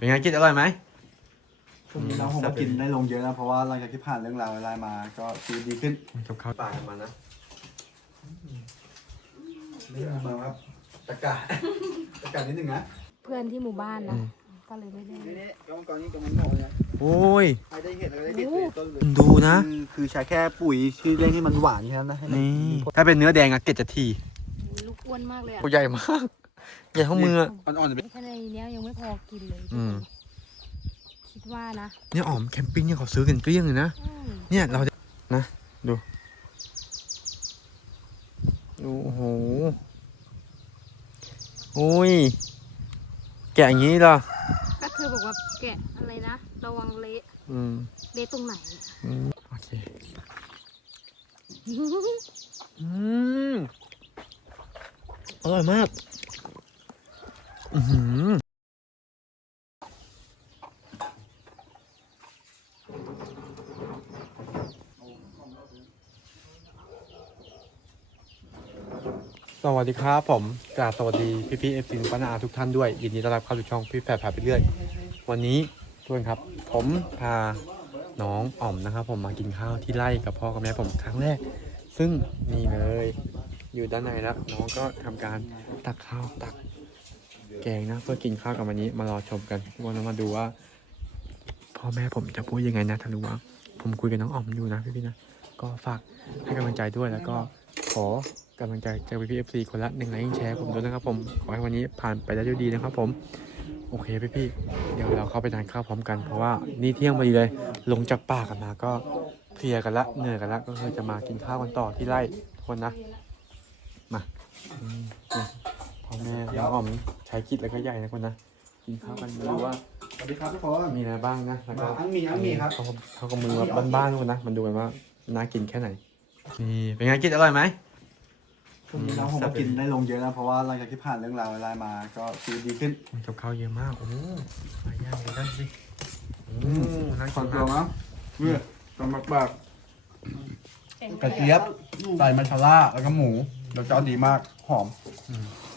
เป็นไงกินอร่อยไหมช่วงนี้น้องผมก็กินได้ลงเยอะนะเพราะว่าหลังจากที่ผ่านเรื่องราวอะไรมา ก็ชีวิตดีขึ้นกับข้าวป่ากันมานะนี่มาครับตะกาตะกานิดหนึ่งนะเพื่อนที่หมู่บ้านนะ ก็เลยไม่ได้นี่กำกรนี้กำมันโง่เนี่ยโอ้ย ใครได้เห็นอะไรได้เด็ดเลยต้นเลยดูนะ คือคือใช้แค่ปุ๋ยชื่อเล่นให้มันหวานแค่นั้นนะให้มันี่ ถ้าเป็นเนื้อแดงอะเกล็ดจะทีลูกอ้วนมากเลยอะตัวใหญ่มาก ใหญ่เท่ามืออะอ่อนๆจะเป็นแค่ในเนี้ยยังไม่พอกินเลยอืมคิดว่านะเนี่ยอ๋อมแคมปิ้งเนี่ยเขาซื้อกันเกลี้ยงเลยนะ อืมเนี่ยเราจะนะดูดูโอ้โหโอ้ยแกะอย่างนี้เหรอก็คือบอกว่าแกะอะไรนะระวังเละอืมเละตรงไหนอืมโอเคอืมอร่อยมาก อือสวัสดีครับผมกราบสวัสดีพี่พี่เอฟซีปนาทุกท่านด้วย ยินดีต้อนรับเข้าสู่ช่องพี่แฝดพาไปเรื่อย วันนี้ทุกคนครับ ผมพาน้องอ่อมนะครับ ผมมากินข้าวที่ไร่กับพ่อกับแม่ผมครั้งแรก ซึ่งนี่เลย อยู่ด้านในแล้วน้องก็ทำการตักข้าวตัก แกงนะ เพื่อกินข้าวกับวันนี้มารอชมกันวันนี้มาดูว่า พ่อแม่ผมจะพูดยังไงนะถ้ารู้ว่า ผมคุยกับน้องออมอยู่นะพี่ๆนะ ก็ฝากให้กำลังใจด้วยแล้วก็ขอกำลังใจจากพี่พีเอฟซีคนละหนึ่งไลค์แชร์ผมด้วยนะครับผม ขอให้วันนี้ผ่านไปได้ด้วยดีนะครับผม โอเคพี่ๆเดี๋ยวเราเข้าไปทานข้าวพร้อมกันเพราะว่านี่เที่ยงพอดีเลย ลงจากป่ากันมาก็เพลียกันละเหนื่อยกันละก็คือจะมากินข้าวกันต่อที่ไร่ทุกคนนะ มาอืม พ่อแม่น้องอ่อมใช้คิดแล้วก็ใหญ่นะคนนะกินข้าวกันไม่รู้ว่าสวัสดีครับทุกคนมีอะไรบ้างนะแล้วก็อังมีอังมีครับ เขาก็เขาก็มือแบบบ้านๆทุกคนนะมันดูกันว่าน่ากินแค่ไหนนี่เป็นไงกินอร่อยไหมช่วงนี้น้องผมก็กินได้ลงเยอะนะเพราะว่าหลังจากที่ผ่านเรื่องราวอะไรมาก็ชีวิตดีขึ้นกับข้าวเยอะมากโอ้โหหลายอย่างเลยนั่นสิโอ้น่าขอกินตัวมากนะเนี่ยกำบักแบบกระเจี๊ยบใส่มัชชาล่าแล้วก็หมูรสชาติดีมากหอม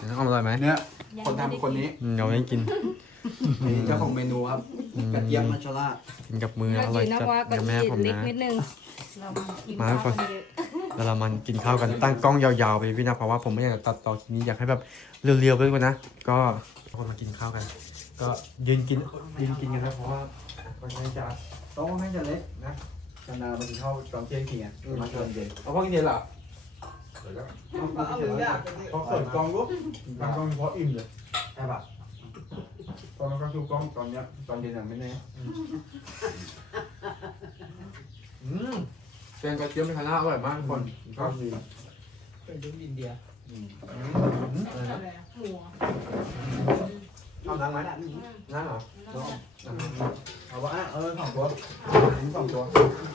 เดี๋ยวน้องออมอร่อยไหมเนี่ยยังคนไม่ได้ทำคนนี้อืมเราได้กิน นี่เจ้าของเมนูครับอืมกระเจี๊ยบมัชชาล่ากินกับมืออร่อยจัดกับแม่ผมเล็กนะนิดนึงเรามากินมาข้าวก่อนกันเยอะแล้วเรามันกินข้าวกันตั้งกล้องยาวๆไปพี่นะเพราะว่าผมไม่อยากจะตัดต่อทีนี้อยากให้แบบเรียวๆไปกว่านะก็คนมากินข้าวกัน ก็ยืนกินยืนกินกันนะเพราะว่าคนนี้จะโต๊ะให้จะเล็กนะนานๆมากินข้าวตอนเที่ยงทีไงมาตอนเย็นเอาพ่อกินเย็นเหรอ เพราะเปิดกล้องปุ๊บกล้องเพราะอิ่มเลยใช่ปะตอนนั้นก็ดูกล้องตอนเนี้ยตอนเย็นยังไม่แน่อืมแกงกระเทียมเป็นคณะอร่อยมากทุกคนก็ดีเป็นรุ่นอินเดียอะไรนะหมู เอาดังไหมนั่นเหรอเอาวะเออสองตัวทิ้งสองตัว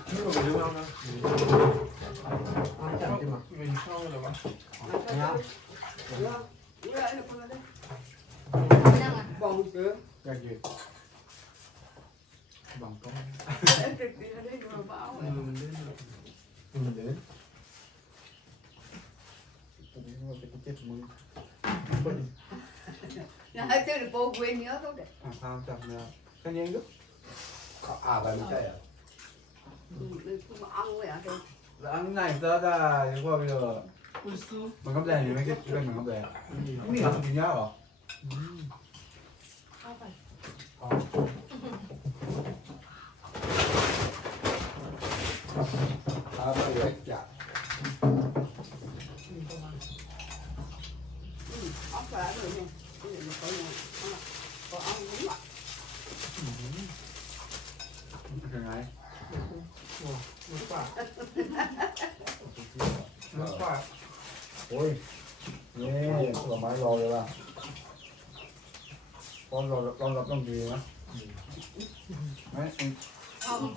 นี่ผมไปดูแล้วนะจัดจิ้มอะเป็นข้าวเลยวะไม่เอานั่งอะอยากยืนบังกล้องอืมมันเดือดตอนนี้มันเป็นเจ็บมือ Nói chứ là cô quên nhớ tốt đấy อะพามจับเนื้อแค่นี้เองดูเขาอาบไปไม่ใช่เหรอ Ừ, đừng không ăn vậy hả thôi แล้วอันไหนเจอได้ยังว่าไปเลยอุซุมันก็แรงอยู่ไม่คิดเป็นมันก็แรงนี่เรากินยากเหรอเข้าไปครับเล็กจ้ะ ốc là rồi nè cái này nó có nhà có ăn đúng ạ cái này một quả một quả ôi nghe là máy lò rồi là con lò con lò con gì nữa đấy không,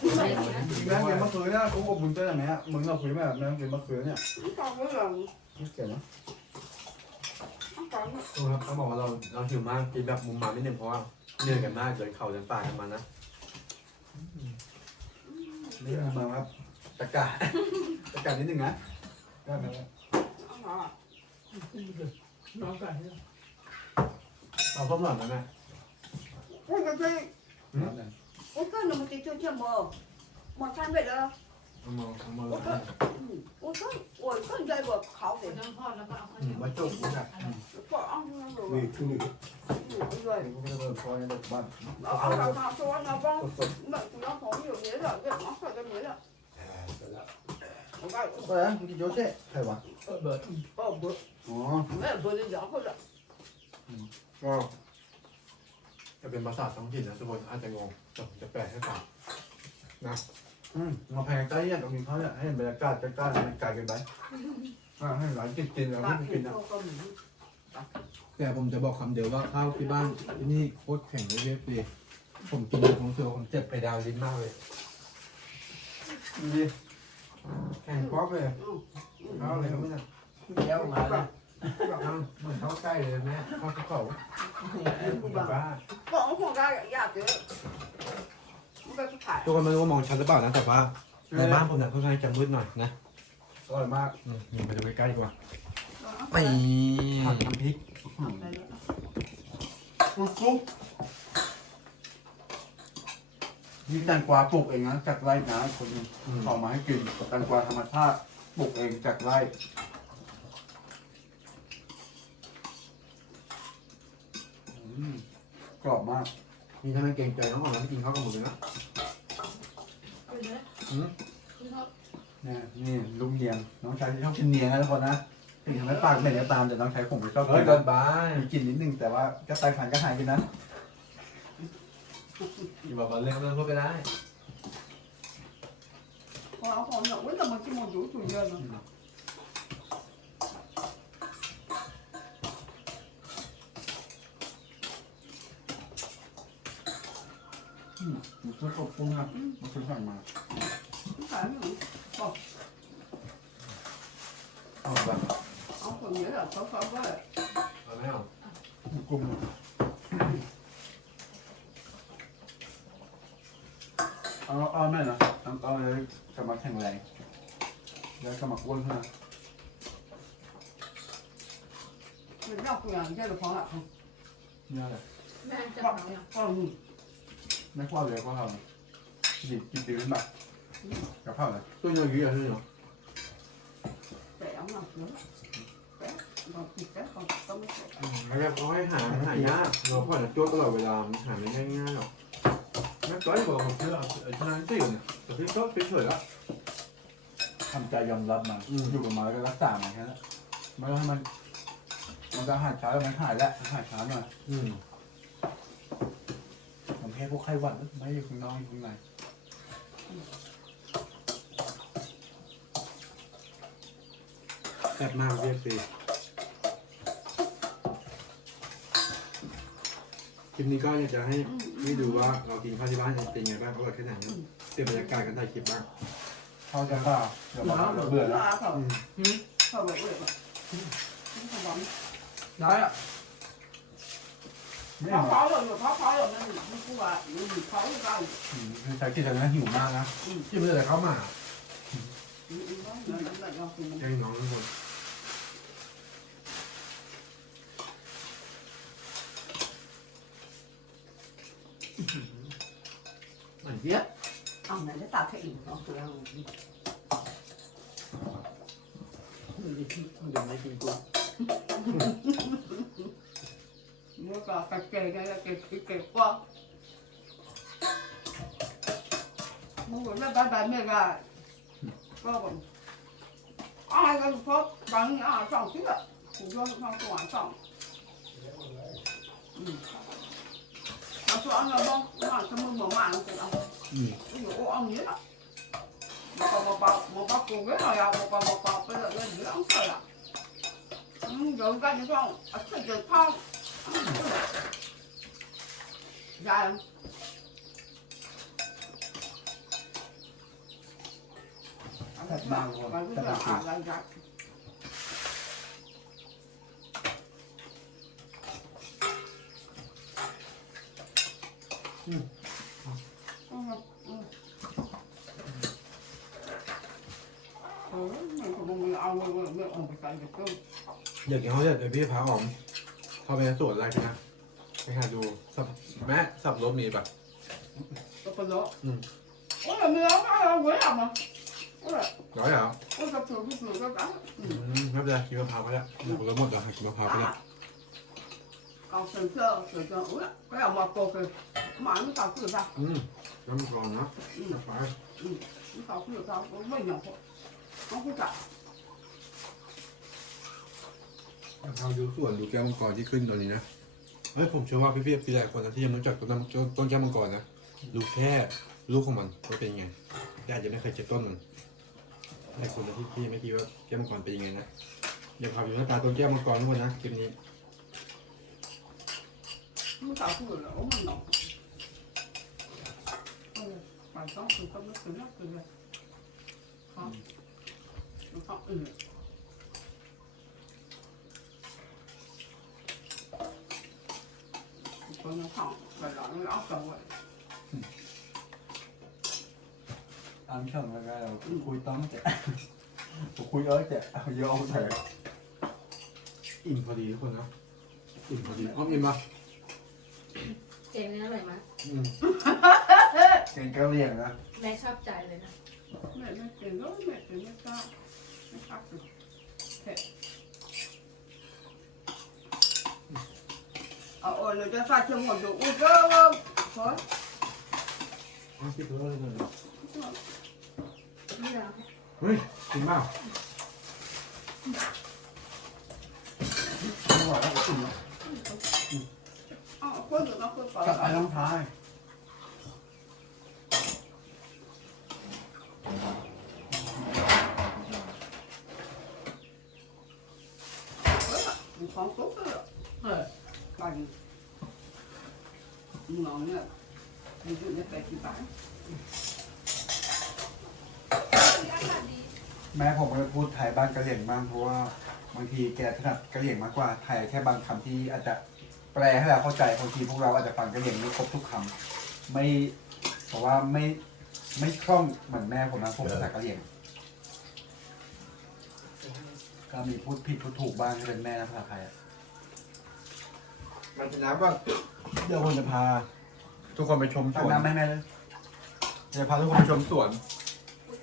mẹ em mắc cưới nhá, cũng có bún tươi là mẹ ạ, mừng là cưới mẹ, mẹ em cưới mắc cưới nhá. Không có rồi. Mất kể lắm. ก่งนะ Không còn nữa ดูครับต้องบอกว่าเราเราหิวมากกินแบบมุมมานิดนึงเพราะว่าเหนื่อยกันมากเดินเขาเดินป่ากันมานะนี่มาครับตะกาตะกานิดนึงนะได้ไหม Không còn น้องไก่เนี่ยเราต้มหน่อยไหมแม่ ôi cái gì ôi cái nó một tí chưa chưa mờ mà than vậy đó เอามาเอามา ôi cái ôi cái ôi cái dây vừa khẩu để น้ำทอดแล้วก็เอาข้าวอืเหนียวมาจุ่มกูน่ะ có ăn rồi นี่คือ rồi กูไม่ได้เปิดคอยในบ้าน ở đâu nào cho nó bông mẹ nó có nhiều nghĩa rồi việc nó phải cho nghĩa rồi cái ก็แล้วมึงกินโยเซ่ใครวะเบิร์ด ờ bữa อ๋อ mẹ vừa đi gió thôi rồi ก็จะเป็นภาษาท้องถิ่นนะทุกคนอาจจะงงแต่ผมจะแปลให้ฟังนะ อืมมาแพงใกล้ยันตรงนี้เขาเนี่ยให้บรรยากาศใกล้ๆมันไกลกันไปอ่าให้หลานกินกินแล้ว bạn ไม่ thì กินนะ không có mình แต่ผมจะบอกคำเดียวว่าข้าวที่บ้านที่นี่โคตรแข็งเลยเว้ยพี่ผมกินผมรู้สึกว่าผมเจ็บไปดาวลิ้นมากเลยดูดิแข่งป๊อกเลยเอาอะไรก็ไม่ได้เดี๋ยวมาแล้วเอาเหมือนเข้าใกล้เลยแม่เข้าภูเขาบ้า có ông không ra dạ chứ không phải phải ทุกคนไม่รู้ว่ามองชัดหรือเปล่านะแต่ว่าในบ้านผมเนี่ยค่อนข้างจะมืดหน่อยนะอร่อยมากอืมนี่ไปดูใกล้ๆดีกว่าไปผัดน้ำพริกฟุ๊กฟุ๊กนี่แตงกวาปลูกเองนะจากไร่นะคนหนึงอืมเขามาให้กินแตงกวาธรรมชาติปลูกเองจากไร่อืมกรอบมาก นี่ถ้าไม่เกรงใจน้องอ่อนแล้วกินข้าวกับหมูเลยนะอืมเนี่ยนี่ลุงเนียงน้องชายที่ชอบกินเนียงนะทุกคนนะถึงทำให้ปากเหม็นก็ตามแต่น้องชายผมไม่ชอบเฮ้กิยนเกินนะไปมีกลิ่นนิดนึงแต่ว่าก็ไตขันก็หายไปนะอยู่แบบเรื่องเรื่องพูดไปได้ Họ họ nhậu với là một cái một chủ chủ nhân mà. อืมมันช่วยควบคุมครับมันช่วยสั่งมา Không phải mà. เอาแบบ Ông còn nghĩa là có có với เอาไม่เอากลุ่มเอาเอาแม่นะเอา เอาเลยกำลังแข็งแรงแล้วกำลังอ้วนขึ้นนะ Mình đọc nhà chơi được không ạ? นี่แหละแม่จะเอาเนี่ย Còn ไม่กว่าเลยก็ทำหยิบกินตีเป็นแบบกับข้าวเลยตัวอย่างนี้อะไรเนาะ trẻ ông làm sướng. Bé, còn thịt bé còn không có ไม่ใช่เขาให้หาหายากเราผ่อนจ้วตลอดเวลามันหาไม่ง่ายๆหรอกแม่ก้อยบอกผมเชื่อไอ้ชนะที่อยู่เนี่ยแต่พี่ก็เฉยๆแล้วทำใจยอมรับมันอืมอยู่กับมันแล้วก็รักษามันแค่นั้นไม่ต้องให้มัน มันก็หายช้าแล้วมันหายแล้วหายช้าหน่อยอืม ผมแค่พวกไข้หวัดไม่อยู่ข้างนอกอยู่ข้างในแซ่บมากเรียกปีคลิปนี้ก็อยากจะให้ให้ดูว่าเรากินข้าวที่บ้านเป็นไงบ้างอร่อยแค่ไหนนะเปลี่ยนบรรยากาศกันถ่ายคลิปบ้างเข้าใจเปล่าเดี๋ยวเราเบื่อแล้ว Là không? อืม Không phải vậy mà. Không phải bấm. ได้อะไม่ Khó เอา khó rồi, khó khó rồi nên mình không có bà, mình khó rồi đâu. อืมคือใช้กินแต่นั้นหิวมากนะที่ไม่ได้เข้ามา Ừ, ừ, đó, nó lại lại cho thì mình แกล้งน้องทุกคนเหมือนเจี๊ยบ ông này nó tạo cái ỉn nó tụi ông เดี๋ยวไม่กินกู mua cả cái kề cái cái cái cái qua mua cái bài bài mẹ gà. Có còn ai cái phốt? Bằng à xong chứ ạ. Cũng cho nó không hoàn xong ừ. Nó cho ăn là bông nó ăn cho mưa mà ăn cũng ăn ví dụ ông nhớ ạ một bao một bao một bao cùng với rồi à một bao một bao bây giờ lên dưới ông trời ạ. Ừ rồi cái như không? À cái gì không Dai không? Thật bằng rồi, thật bằng rồi. Ừ. Ừ. Ừ. Ừ. Ừ. Ừ. Ừ. Ừ. Ừ. Ừ. Ừ. าไปในสวนอะไรกันนะไปหาดูสับแม่สับรถมีปะก็เป็นแล้วอืมโอ้ยมีแล้วก็เราไว้ทำอะโอ้ยร้อยเหรอโอ้ยกับถือกับถือกับกันอืมไม่เป็นไรกินมะพร้าวก็ได้เดี๋ยวผมรถหมดเดี๋ยวหากินมะพร้าวก็ได้เอาเซ็นเซอร์เซ็นเซอร์โอ้ยไปเอามาโปรกันหมาไม่ต่อคือป่ะอืมน้ำกรองนะอืมมะพร้าวไม่ต่อคือเขาไม่หยอกเขาพูดกับ มะพร้าดูส่วนดูแก้วมังกรที่ขึ้นตอนนี้นะเฮ้ยผมเชื่อว่าพี่ๆซีหลายคนนะที่ยังไม่รู้จักต้นต้นแก้วมังกรนะรู้แค่ลูกของมันว่าเป็นยังไงแต่อาจจะไม่เคยเจอต้นมันหลายคนนะที่พี่ไม่คิดว่าแก้วมังกรเป็นยังไงนะเดี๋ยวพาไปดูหน้าตาต้นแก้วมังกรทุกคนนะคลิปนี้ไม่ต่อคือแล้วมันหยอกเออไปต้องคือก็ไม่คือแล้วคือเลยครับแล้วก็อืมคนยังอ หลังเอาเก่าไว้ตามช่องแล้วก็เราคุยต้องแจกผมคุยเยอ้ยแจกเอาเยอะเอาใส่อิ่มพอดีทุกคนนะอิ่มพอดีอ้อมอิ่มปะเจนนี่อร่อยมากอืมเก่งกะเหรี่ยงนะแม่ชอบใจเลยนะแม่ไม่เป็นแล้วแม่เป็นไม่กล้าไม่กล้าสิเผ็ด เอาโอ้ยเราจะใส่เชียงหมดอยู่อุ้ยเจ้าว่าพออ้อมคิดตัวเล ยเลยไม่เหรอเฮ้ยจริงเปล่าไม่ไหวแล้วอุ่นแล้วเอาคนอื่นเอาคนต่อกับไอ้น้องพายมีของตุ๊กเลยเออกันมึงลองเนี่ยมีอยู่ในแปดสิบบาทแม่ผมก็พูดไทยบ้านกะเหรี่ยงบ้างเพราะว่าบางทีแกถนัดกะเหรี่ยงมากกว่าไทยแค่บางคำที่อาจจะแปลให้เราเข้าใจบางทีพวกเราอาจจะฟังกะเหรี่ยงไม่ครบทุกคำไม่เพราะว่าไม่ไม่คล่องเหมือนแม่ผมนะพวกภาษากะเหรี่ยง ก็มีพูดผิดพูดถูกบ้างที่เป็นแม่นะภาษาไทยอะ มันจะน้ำว่าเดี๋ยวผมจะพา ทุกคนไปชมสตักวนน้ำให้แม่เลยจะพาทุกคนไปชมสวน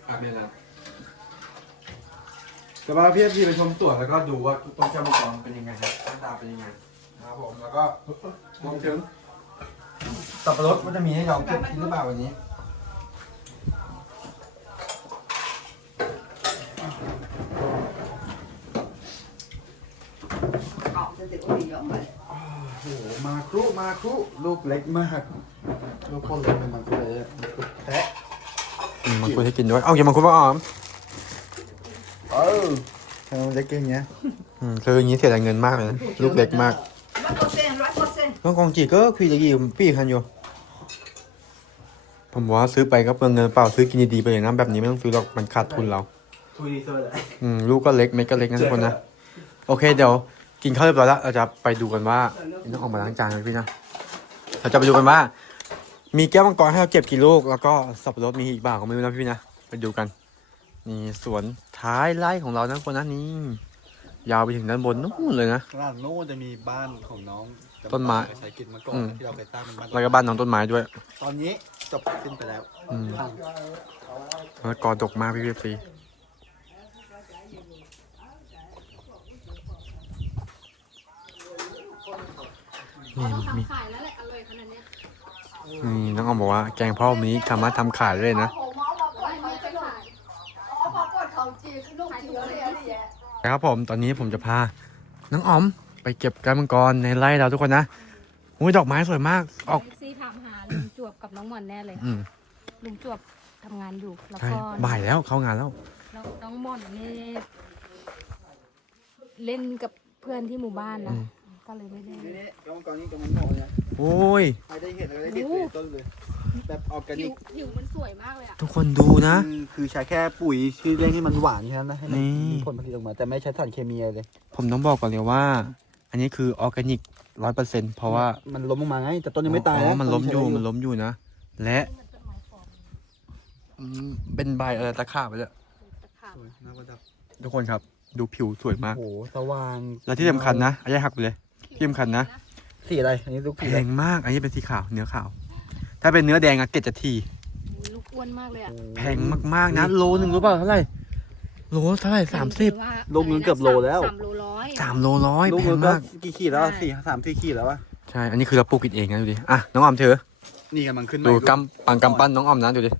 อาบแม่น้ำจะพาพี่พี่ไปชมสวนแล้วก็ดูว่าต้นแก้วมังกรเป็นยังไงครับหน้าตาเป็นยังไงนะครับผมแล้วก็รวมถึงสับปะรดว่าจะมีให้เราเก็บกินหรือเปล่าวันนี้เก่าจะติดอุ้ยเยอะเลยโอ้โหมาครุมาครุลูกเล็กมากลูกคนเล็กเป็นมังคุดเลยมังคุดแทะมังคุดให้กินด้วย เอ้ากินมังคุดป่ะอ๋อมเออทำไมมันเล็กอย่างเงี้ยอืมคืออย่างนี้เสียดายเงินมากเลยนะลูกเล็กมาก ร้อยเปอร์เซ็นต์ร้อยเปอร์เซ็นต์น้องกองจีก็คุยจะกี่ปีคันอยู่ผมว่าซื้อไปก็เปลืองเงินเปล่าซื้อกินดีๆไปเลยนะแบบนี้ไม่ต้องซื้อหรอกมันขาดทุนเราคุยดีเซอร์เลย อืมลูกก็เล็กเม็ดก็เล็กนะทุกคนนะ โอเคเดี๋ยว กินข้าวเรียบร้อยแล้วเราจะไปดูกันว่าต้องออกมาล้างจานกันพี่นะเราจะไปดูกันว่า มีแก้วมังกรให้เราเก็บกี่ลูก แล้วก็สับปะรดมีอีกบ้างก็ไม่รู้นะพี่นะไปดูกันนี่สวนท้ายไร่ของเรานะทุกคนนะนี่ยาวไปถึงด้านบนนู้นเลยนะข้างล่างโน้นจะมีบ้านของน้องต้นไม้ ใช้กินมาก่อนอืม ที่เราเคยตั้งเป็นบ้านแล้วก็บ้านน้องต้นไม้ด้วย ตอนนี้จบสิ้นไปแล้วอืมแล้วกอดกมากพี่พี่ซี นี่ต้องมีทำขายแล้วแหละอร่อยขนาดเนี้ยนี่น้องออมบอกว่าแกงพ่อนี้สามารถทำขายได้เลยนะโอ้หมอมาปวไม่ดไม่เขาไปจะขายอ๋อพอปวดเขาจีลูกจีอะไรอะไรแย่นะครับผมตอนนี้ผมจะพา น้องออมไปเก็บแก้วมังกรในไร่เราทุกคนนะอุ้ยดอกไม้สวยมากออกเอฟซีถามหาลุงจวบกับน้องหมอนแน่เลยอืมลุงจวบทำงานอยู่แล้วใช่ก็บ่ายแล้วเข้างานแล้วแล้วน้องหมอนนี่เล่นกับเพื่อนที่หมู่บ้านอืนะม ก็เลยไม่ได้นี่นี่กำมังกรนี่กำมังกรเนี่ยโอ้ย ใครได้เห็นก็ได้เด็ดเลยต้นเลย แบบออร์แกผินิวกผิวมันสวยมากเลยอะทุกคนดูนะ คือคือใช้แค่ปุ๋ยชื่อเรียกให้มันหวานแค่นั้นนะให้มันนี่ มีผลผลิตออกมา แต่ไม่ใช้สารเคมีอะไรเลยผมต้องบอกก่อนเลยว่า อันนี้คือออร์แกนิกร้อยเปอร์เซ็นต์เพราะว่ามันล้มลงมาไง แต่ต้นยังไม่ตายอ๋อนะมันล้มอยู่ต้มันล้มอยู่นะ และมันต้นไม้ฟอมอืมเป็นใบอะไรตะขาบไปเลยตะขาบสวยน่าประดับทุกคนครับ ดูผิวสวยมาก โอ้โหสว่างและที่สำคัญนะอายาหักไปเลย ที่สำคัญนะสสีอะไร อันนี้ลูกแพสีอะไรงมาก อันนี้เป็นสีขาว เนื้อขาว ถ้าเป็นเนื้อแดงอะเกล็ดจะทีโอ้ยลูกอ้วนมากเลยอะแพงมากๆนะ โลหนึ่งรู้เปล่าเท่าไหร่ โลเท่าไหร่สามสิบว่าลูกนึงเกือบโลแล้ว สามโลร้อยสามโลร้อยลูกแพนึงงก็มาก กี่ขีดแล้วอะใช่สี่สามสี่ขีดแล้วอะใช่ อันนี้คือเราปลูกกินเองนะดูดิ อะ น้องออมเธอ นี่กำลังขึ้นดูมากำปังกำปั้นน้องออมนะดูดิ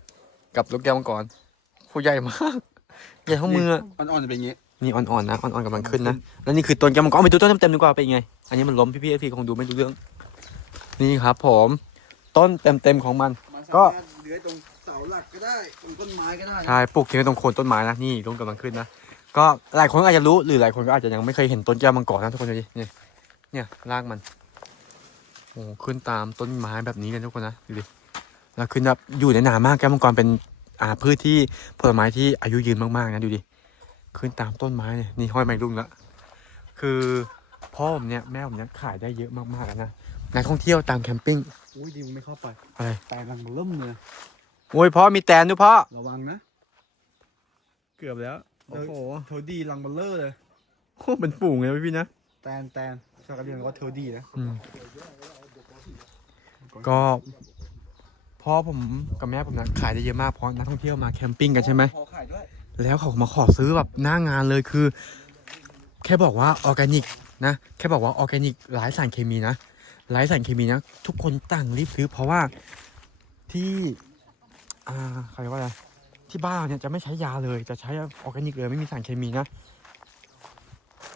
กับลูกแก้วมังกรผู้ใหญ่มาก ใหญ่เท่ามืออะ อ่อนๆจะเป็นอย่างงี้ นี่อ่อนๆนะอ่อนๆกำลังขึ้นนะแล้วนี่คือต้นแก้วมังกรเอาไปดูต้นเต็มๆดีกว่าเป็นไง อันนี้มันล้มพี่ๆเอฟซีคงดูไม่รู้เรื่อง นี่ครับ ผมต้นเต็มๆของมันมันก็สามารถเลื้อยตรงเสาหลักก็ได้ตรงต้นไม้ก็ได้นะใช่ปลูกทิ้งไว้ตรงโคนต้นไม้นะนี่ต้นกำลังขึ้นนะก็หลายคนก็อาจจะรู้หรือหลายคนก็อาจจะยังไม่เคยเห็นต้นแก้วมังกรนะทุกคนดูดินี่เนี่ยรากมันโอ้ขึ้นตามต้นไม้แบบนี้เลยทุกคนนะดูดิแล้วขึ้นแบบอยู่ในหนามากแก้วมังกรเป็นอ่าพืชที่ผลไม้ที่อายุยืนมากๆนะดูดิ ขึ้นตามต้นไม้เนี่ยนี่ห้อยไม้รุ่งแล้วคือพ่อผมเนี่ยแม่ผมเนี่ยขายได้เยอะมากๆอะนะนักท่องเที่ยวตามแคมปิ้งอุ้ยดีมึงไม่เข้าไปอะไรแต่กำลังเริ่มเลยโอ้ยพ่อมีแตนด้วยพ่อระวังนะ เกือบแล้วโอ้โหเทอดีลังเบลเลอร์เลยโอ้เป็นฝูงเลยพี่นะแตนแตนชาวกะเหรียงก็เทอดีนะอืมก็พ่อผมกับแม่ผมนะขายได้เยอะมากเพราะนักท่องเที่ยวมาแคมปิ้งกันใช่ไหมพอขายด้วย แล้วเขามาขอซื้อแบบหน้างานเลยคือ แค่บอกว่าออร์แกนิกนะ แค่บอกว่าออร์แกนิกไร้สารเคมีนะไร้สารเคมีนะ ทุกคนต่างรีบซื้อ เพราะว่าที่อ่าเขาเรียกว่าอะไรที่บ้านเราเนี่ยจะไม่ใช้ยาเลย จะใช้ออร์แกนิกเลยไม่มีสารเคมีนะ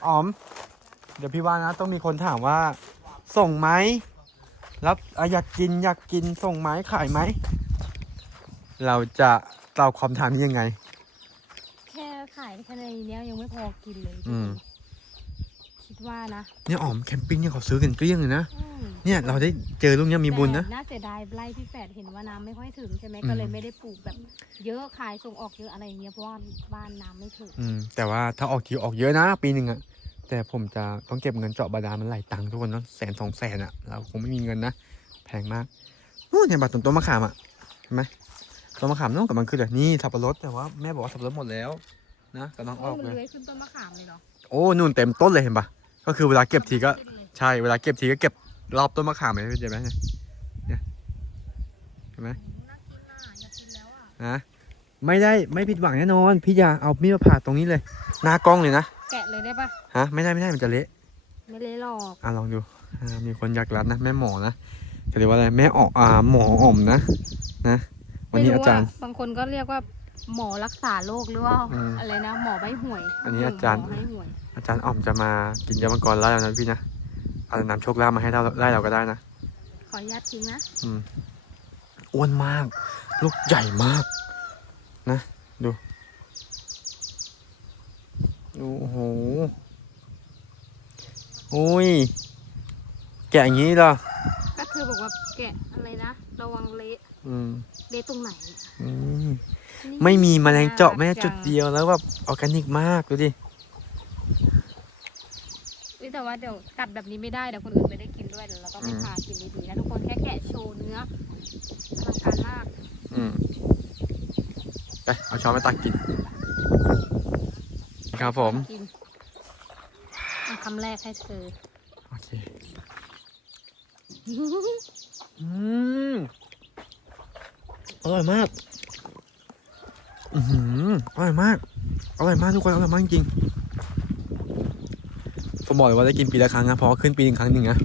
อ๋อม เดี๋ยวพี่ว่านะ ต้องมีคนถามว่า ส่งไหมรับออยากกินอยากกินส่งไหมขายไหม เราจะตอบคำถามนี้ยังไง ขายแค่ในเนี้ยยังไม่พอกินเลยอืม คิดว่านะเนี่ยอ๋อมแคมปิ้งเนี่ยเขาซื้อกันเกลี้ยงเลยนะ อืมเนี่ยเราได้เจอลูกเนี่ยมีบุญนะ แต่น่าเสียดายไร่พี่แฝดเห็นว่าน้ำไม่ค่อยถึงใช่ไหมอืม ก็เลยไม่ได้ปลูกแบบ เยอะขายส่งออกเยอะอะไรอย่างเงี้ยเพราะว่าบ้านน้ำไม่ถึงอืมแต่ว่าถ้าออกทีออกเยอะนะ ปีหนึ่งอะแต่ผมจะต้องเก็บเงินเจาะบาดาลมันหลายตังค์ทุกคนเนาะแสนสองแสนอะเราคงไม่มีเงินนะ แพงมากนู่นเนี่ยบัตรต้นมะขามอะเห็นไหมต้นมะขามน้องกับมันขึ้นเลยนี่สับปะรดแต่ว่าแม่บอกว่าสับปะรดหมดแล้ว นะกำลังอโอ้อกมันเลยเลื้อยขึ้นต้นมะขามเลยเหรอโอ้นู่นเต็มต้นเลยเห็นปะก็คือเวลาเก็บทีก็ขึ้นเลยใช่เวลาเก็บทีก็เก็บรอบต้นมะขามเลยเห็นไหมเนี่ยเนี่ยเห็นไหมน่ากินน่ะอยากกินแล้วอะนะไม่ได้ไม่ผิดหวังแน่นอนพี่ยาเอามีดมาผ่าตรงนี้เลยหน้ากล้องเลยนะแกะเลยได้ปะฮะไม่ได้ไม่ได้มันจะเละ ไม่เละหรอกอะลองดูอ่ามีคนอยากรับนะแม่หมอนะจะเรียกว่าอะไรแม่ออกอ่าหมออ่อมนะนะ วันนี้ไม่อาจารย์บางคนก็เรียกว่า หมอรักษาโรคหรือว่าอืมอะไรนะ หมอใบหวยอันนี้อาจารย์ หมให้หวยอาจารย์อ่อมจะมากินยามังกรไล่เรานะพี่นะเอานำโชคลาภมาให้เราไล่เราก็ได้นะขออนุญาตทิ้งนะอืมอ้วนมากลูกใหญ่มาก นะ ดูดูโอ้โหโอ้ย แกะอย่างนี้เหรอก็คือบอกว่าแกะอะไรนะ ระวังเละอืม เละตรงไหน อืมนี่ ไม่มีแมลงเจาะแม้น่รักจุดเดียวแล้วแบบออร์แกนิกมากดูดิอุ๊ยแต่ว่าเดี๋ยวกัดแบบนี้ไม่ได้เดี๋ยวคนอื่นไม่ได้กินด้วยเดี๋ยวเราต้องไปอืมพากินดีๆนะทุกคนแค่แกะโชว์เนื้ออลังการมากอืมไปเอาช้อนมาตักกิน ครับผมกินเอาคำแรกให้เธอ โอเคอืมอร่อยมาก อือหืออร่อยมาก อร่อยมากทุกคน อร่อยมากจริงๆผมบอกเลยว่าได้กินปีละครั้งนะเพราะว่าขึ้นปีหนึ่งครั้งหนึ่งนะ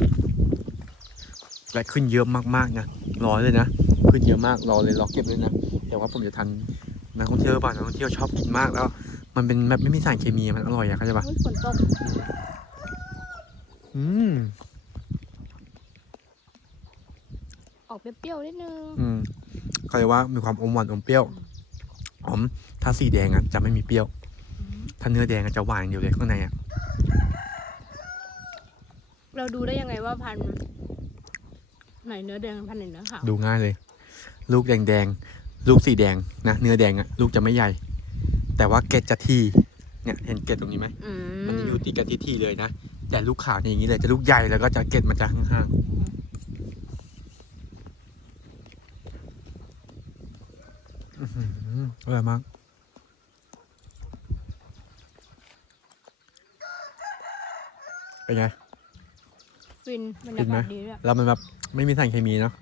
และขึ้นเยอะมากๆนะรอเลยนะ ขึ้นเยอะมากรอเลยรอเก็บเลยนะแต่ว่าผมจะทันนักท่องเที่ยวหรือเปล่านักท่องเที่ยวชอบกินมากแล้ว มันเป็นแบบไม่มีสารเคมีมันอร่อยอะเข้าใจปะอุ๊ยฝนตกอืมออกเปรี้ยวๆนิดนึงอืมเขาเรียกว่ามีความอมหวานอมเปรี้ยวหอ ม ถ้าสีแดงอะจะไม่มีเปรี้ยว ถ้าเนื้อแดงอะจะหวานอย่างเดียวเลยข้างในอะ เราดูได้ยังไงว่าพันธุ์ไหนเนื้อแดงพันธุ์ไหนเนื้อขาวดูง่ายเลย ลูกแดงแดงๆลูกสีแดงนะเนื้อแดงอะลูกจะไม่ใหญ่ แต่ว่าเกล็ดจะทีเนี่ยเห็นเกล็ดตรงนี้ไหมอืมันจะมอยู่ติดกันที่ทีเลยนะแต่ลูกขาวเนี่ยอย่างนี้เลยจะลูกใหญ่แล้วก็จะเกล็ดมันจะห่างๆอื้อหื ออร่อยมากเป็นไงฟินบรรฟิยานไหมกาศดีด้วยแล้วมันแบบไม่มีสารเคมีเนาะ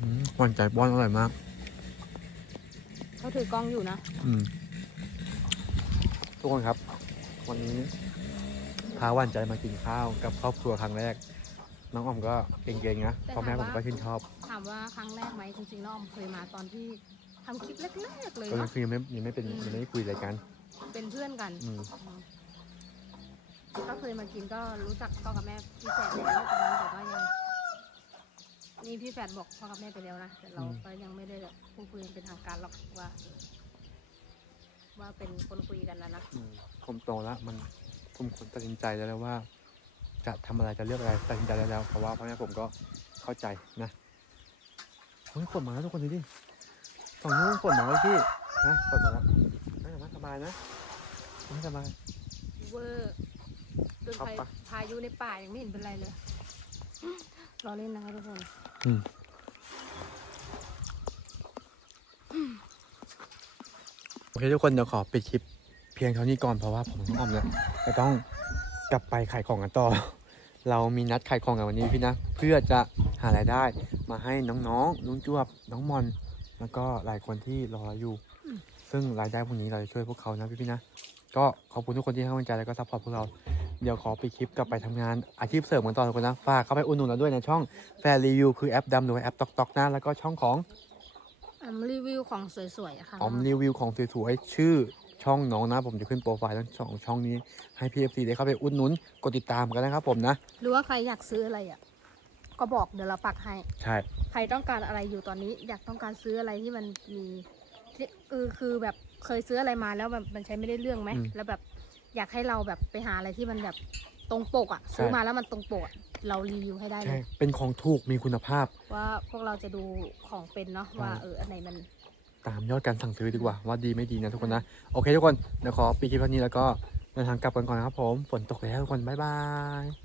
อืมหวานใจป้อนอร่อยมาก เขาถือกล้องอยู่นะ อืม ทุกคนครับ วันนี้พาหวานใจมากินข้าวกับครอบครัวครั้งแรก น้องอ๋อมก็เก่งๆนะพ่อแม่ผมก็ชื่นชอบ ถามว่าครั้งแรกไหมจริงๆน้องออมเคยมาตอนที่ทำคลิปแรกๆเลยตอนนั้เนาะนคือยังไม่ยังไม่เป็นยังไม่ได้คุยอะไรกัน เป็นเพื่อนกันอืม ก็เคยมากินก็รู้จักพ่อกับแม่พี่แฝดแล้วตอนนั้นแต่ก็ยังนี่พี่แฝดบอกพ่อกับแม่ไปแล้วนะแต่เราก็ยังไม่ได้แบบพูดคุยกันเป็นทางการหรอกว่า ว่าเป็นคนคุยกันนะนะ อืมผมโตแล้วมันผมควรตัดสินใจได้แล้วว่า จะทำอะไรจะเลือกอะไรตัดสินใจได้แล้วเพราะว่าพ่อแม่ผมก็เข้าใจนะเฮ้ยฝนมาแล้วทุกคนดูดิฝั่งนู้นฝนมาแล้วพี่นะฝนมาแล้วนั่งมาสบายนะนั่งสบายเวอร์โดนครับพาปะพายุในป่ายังไม่เห็นเป็นไรเลยรอเล่นนะคะทุกคนโอเคทุกคนเดี๋ยวขอปิดคลิปเพียงเท่านี้ก่อนเพราะว่าผมกับน้องออมเนี่ยจะต้อง กลับไปขายของกันต่อ เรามีนัดขายของกันวันนี้พี่นะ เพื่อจะหารายได้ มาให้น้องๆลุงจวบน้องมอน แล้วก็หลายคนที่รออยู่ ซึ่งรายได้พวกนี้เราจะช่วยพวกเขานะพี่ๆนะ ก็ขอบคุณทุกคนที่ให้กำลังใจแล้วก็ซัพพอร์ตพวกเรา เดี๋ยวขอปิดคลิปกลับไปทำงานอาชีพเสริมกันต่อทุกคนนะ ฝากเข้าไปอุดหนุนเราด้วยในช่องแฟร์รีวิวคือแอปดำหรือแอปต็อกต็อกนะแล้วก็ช่องของอมรีวิวของสวยๆอะค่ะ ออมรีวิวของสวยๆชื่อ ช่องน้องนะ ผมจะขึ้นโปรไฟล์ทั้งสองช่องนี้ให้พีเอฟซีได้เข้าไปอุดหนุนกดติดตามกันนะครับผมนะ หรือว่าใครอยากซื้ออะไรอะ ก็บอกเดี๋ยวเราปักให้ ใช่ ใครต้องการอะไรอยู่ตอนนี้ อยากต้องการซื้ออะไรที่มันมีที่คือคือแบบเคยซื้ออะไรมาแล้วแบบมันใช้ไม่ได้เรื่องไหมแล้วแบบอยากให้เราแบบไปหาอะไรที่มันแบบตรงปกอะ ซื้อมาแล้วมันตรงปกอะเรารีวิวให้ได้เลใช่ย เป็นของถูกมีคุณภาพ ว่าพวกเราจะดูของเป็นเนาะว่าเอออันไหนมัน ตามยอดการสั่งซื้อดีกว่าว่าดีไม่ดีนะทุกคนนะ โอเคทุกคนเดี๋ยวขอปิดคลิปเท่านี้แล้วก็เดินทางกลับกันก่อนนะครับผมฝนตกแล้วทุกคนบ๊ายบาย